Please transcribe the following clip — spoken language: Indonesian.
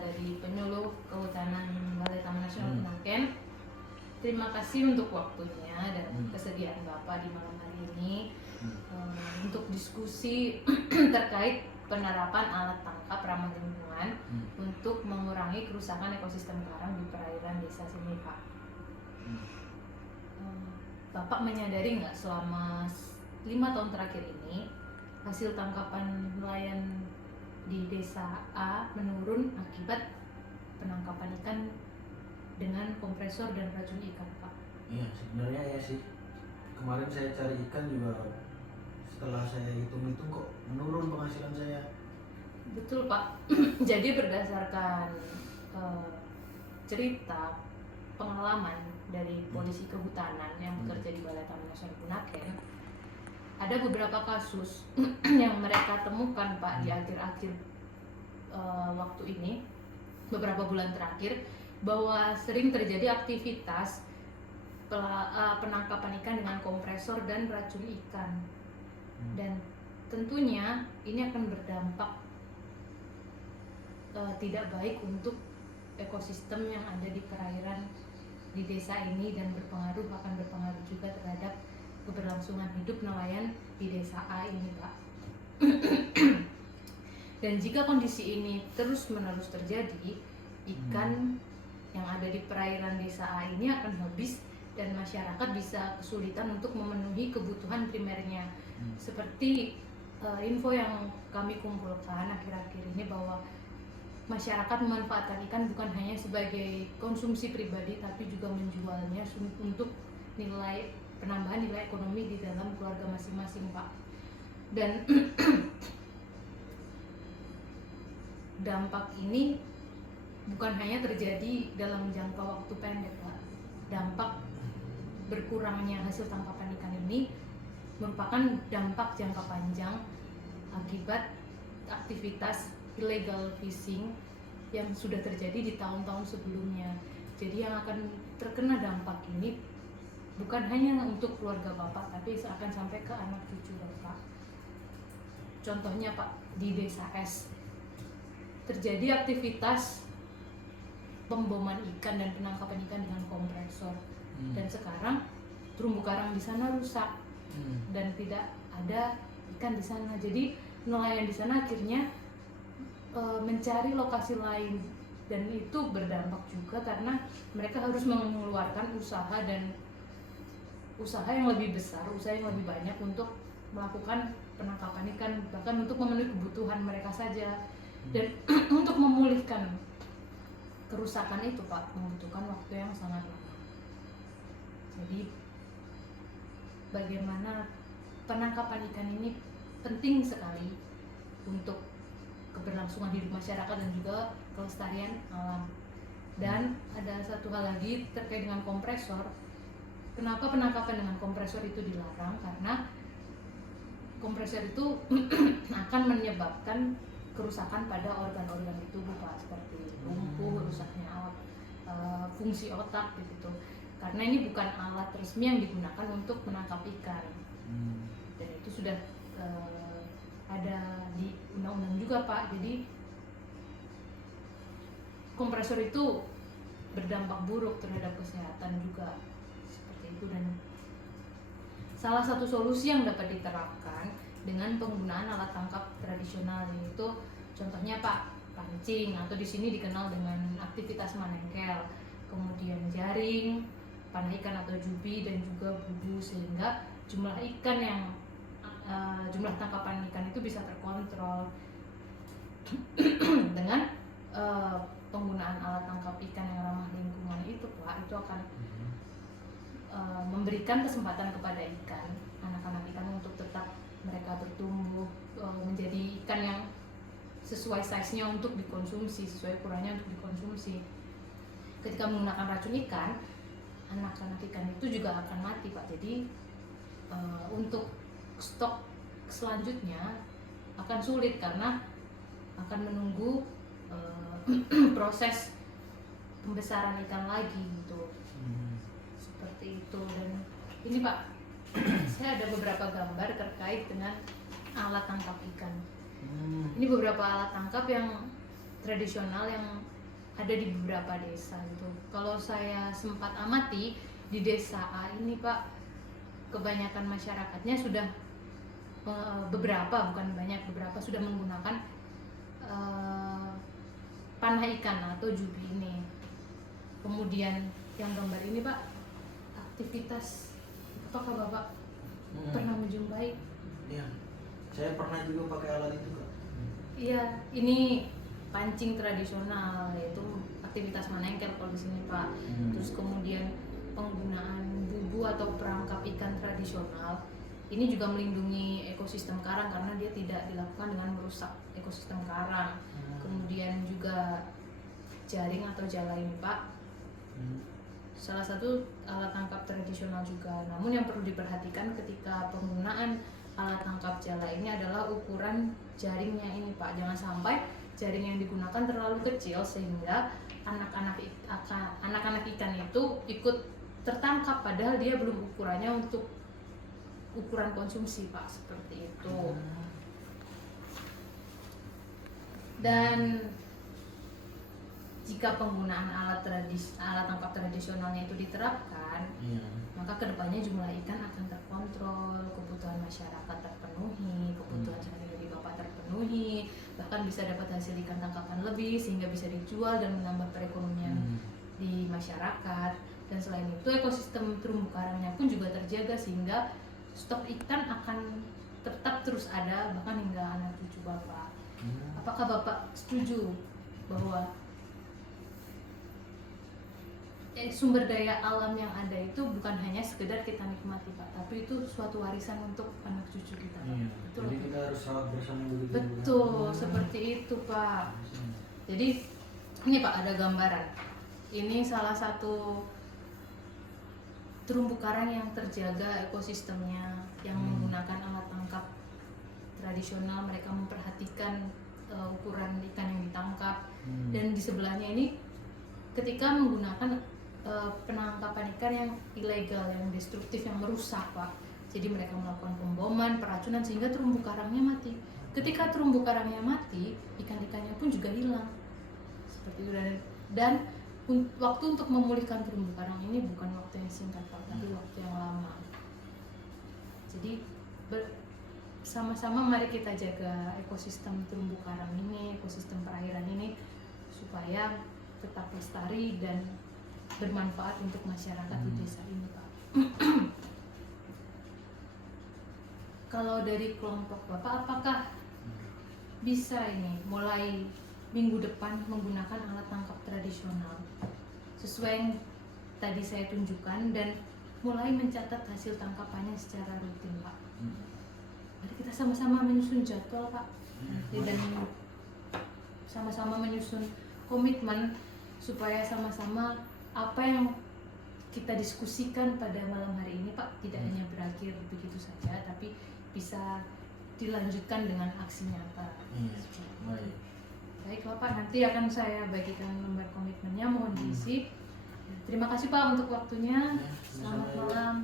dari Penyuluh Kehutanan Balai Taman Nasional Bunaken. Terima kasih untuk waktunya dan kesediaan Bapak di malam hari ini untuk diskusi terkait penerapan alat tangkap ramah lingkungan untuk mengurangi kerusakan ekosistem karang di perairan desa sini, Pak. Bapak menyadari nggak selama 5 tahun terakhir ini hasil tangkapan nelayan di desa A menurun akibat penangkapan ikan dengan kompresor dan racun ikan, Pak? Iya, sebenarnya ya sih. Kemarin saya cari ikan juga, setelah saya hitung-hitung kok menurun penghasilan saya. Betul, Pak. Jadi berdasarkan cerita pengalaman dari polisi kehutanan yang bekerja di Balai Taman Nasional Bunaken, ada beberapa kasus yang mereka temukan, Pak, di akhir-akhir waktu ini, beberapa bulan terakhir, bahwa sering terjadi aktivitas penangkapan ikan dengan kompresor dan racun ikan. Dan tentunya ini akan berdampak tidak baik untuk ekosistem yang ada di perairan di desa ini dan akan berpengaruh juga terhadap keberlangsungan hidup nelayan di desa A ini, Pak. Dan jika kondisi ini terus-menerus terjadi, ikan yang ada di perairan desa A ini akan habis dan masyarakat bisa kesulitan untuk memenuhi kebutuhan primernya. Seperti info yang kami kumpulkan akhir-akhir ini, bahwa masyarakat memanfaatkan ikan bukan hanya sebagai konsumsi pribadi, tapi juga menjualnya untuk penambahan nilai ekonomi di dalam keluarga masing-masing, Pak. Dan dampak ini bukan hanya terjadi dalam jangka waktu pendek, Pak. Dampak berkurangnya hasil tangkapan ikan ini merupakan dampak jangka panjang akibat aktivitas illegal fishing yang sudah terjadi di tahun-tahun sebelumnya. Jadi yang akan terkena dampak ini bukan hanya untuk keluarga Bapak, tapi akan sampai ke anak cucu Bapak. Contohnya, Pak, di desa S terjadi aktivitas pemboman ikan dan penangkapan ikan dengan kompresor. Dan sekarang terumbu karang di sana rusak dan tidak ada ikan di sana. Jadi nelayan di sana akhirnya mencari lokasi lain, dan itu berdampak juga karena mereka harus mengeluarkan usaha yang lebih besar, usaha yang lebih banyak untuk melakukan penangkapan ikan, bahkan untuk memenuhi kebutuhan mereka saja. Dan untuk memulihkan kerusakan itu, Pak, membutuhkan waktu yang sangat lama. Jadi bagaimana penangkapan ikan ini penting sekali untuk keberlangsungan hidup masyarakat dan juga kelestarian alam. Dan ada satu hal lagi terkait dengan kompresor. Kenapa penangkapan dengan kompresor itu dilarang? Karena kompresor itu akan menyebabkan kerusakan pada organ-organ di tubuh, Pak, seperti lumpuh, rusaknya fungsi otak gitu. Karena ini bukan alat resmi yang digunakan untuk menangkap ikan. Dan itu sudah ada di undang-undang juga, Pak. Jadi kompresor itu berdampak buruk terhadap kesehatan juga, seperti itu. Dan salah satu solusi yang dapat diterapkan dengan penggunaan alat tangkap tradisional, yaitu contohnya, Pak, pancing, atau di sini dikenal dengan aktivitas manengkel, kemudian jaring, panah ikan atau jubi, dan juga bubu, sehingga jumlah tangkapan ikan itu bisa terkontrol. Dengan penggunaan alat tangkap ikan yang ramah lingkungan itu, Pak, itu akan memberikan kesempatan kepada anak-anak ikan untuk tetap mereka bertumbuh menjadi ikan yang sesuai size-nya untuk dikonsumsi, sesuai ukurannya untuk dikonsumsi. Ketika menggunakan racun ikan, anak-anak ikan itu juga akan mati, Pak. Jadi untuk stok selanjutnya akan sulit karena akan menunggu proses pembesaran ikan lagi gitu. Seperti itu. Dan ini, Pak, saya ada beberapa gambar terkait dengan alat tangkap ikan. Ini beberapa alat tangkap yang tradisional yang ada di beberapa desa gitu. Kalau saya sempat amati di desa A ini Pak, kebanyakan masyarakatnya sudah beberapa sudah menggunakan panah ikan atau jubi ini. Kemudian yang gambar ini Pak, aktivitas apakah Bapak pernah menjumpai? Iya, saya pernah juga pakai alat itu Kak. Iya, ini pancing tradisional, yaitu aktivitas manengkel kalau di sini Pak. Terus kemudian penggunaan bubu atau perangkap ikan tradisional ini juga melindungi ekosistem karang karena dia tidak dilakukan dengan merusak ekosistem karang. Kemudian juga jaring atau jala ini Pak, salah satu alat tangkap tradisional juga. Namun yang perlu diperhatikan ketika penggunaan alat tangkap jala ini adalah ukuran jaringnya ini Pak. Jangan sampai jaring yang digunakan terlalu kecil sehingga anak-anak ikan itu ikut tertangkap padahal dia belum ukurannya untuk ukuran konsumsi Pak, seperti itu. Dan jika penggunaan alat tangkap tradisionalnya itu diterapkan, maka kedepannya jumlah ikan akan terkontrol, kebutuhan masyarakat terpenuhi, kebutuhan sehari-hari Bapak terpenuhi, bahkan bisa dapat hasil ikan tangkapan lebih sehingga bisa dijual dan menambah perekonomian di masyarakat. Dan selain itu ekosistem terumbu karangnya pun juga terjaga sehingga stok ikan akan tetap terus ada bahkan hingga anak cucu Bapak. Apakah Bapak setuju bahwa sumber daya alam yang ada itu bukan hanya sekedar kita nikmati Pak, tapi itu suatu warisan untuk anak cucu kita Pak? Iya. Betul. Jadi kita harus rawat bersama begitu. Betul, seperti itu Pak. Jadi ini Pak ada gambaran. Ini salah satu terumbu karang yang terjaga ekosistemnya, yang menggunakan alat tangkap tradisional. Mereka memperhatikan ukuran ikan yang ditangkap. Dan di sebelahnya ini ketika menggunakan penangkapan ikan yang ilegal, yang destruktif, yang merusak Pak. Jadi mereka melakukan pemboman, peracunan sehingga terumbu karangnya mati. Ketika terumbu karangnya mati, ikan-ikannya pun juga hilang. Seperti itu. Dan waktu untuk memulihkan terumbu karang ini bukan waktu yang singkat Pak, tapi waktu yang lama. Jadi sama-sama mari kita jaga ekosistem terumbu karang ini, ekosistem perairan ini supaya tetap lestari dan bermanfaat untuk masyarakat di desa ini Pak. Kalau dari kelompok Bapak, apakah bisa ini mulai minggu depan menggunakan alat tangkap tradisional sesuai yang tadi saya tunjukkan dan mulai mencatat hasil tangkapannya secara rutin Pak? Mari kita sama-sama menyusun jadwal Pak, dan sama-sama menyusun komitmen supaya sama-sama apa yang kita diskusikan pada malam hari ini Pak tidak hanya berakhir begitu saja, tapi bisa dilanjutkan dengan aksi nyata. Baik. Baiklah Pak, nanti akan saya bagikan lembar komitmennya, mohon diisi. Terima kasih Pak untuk waktunya. Selamat malam.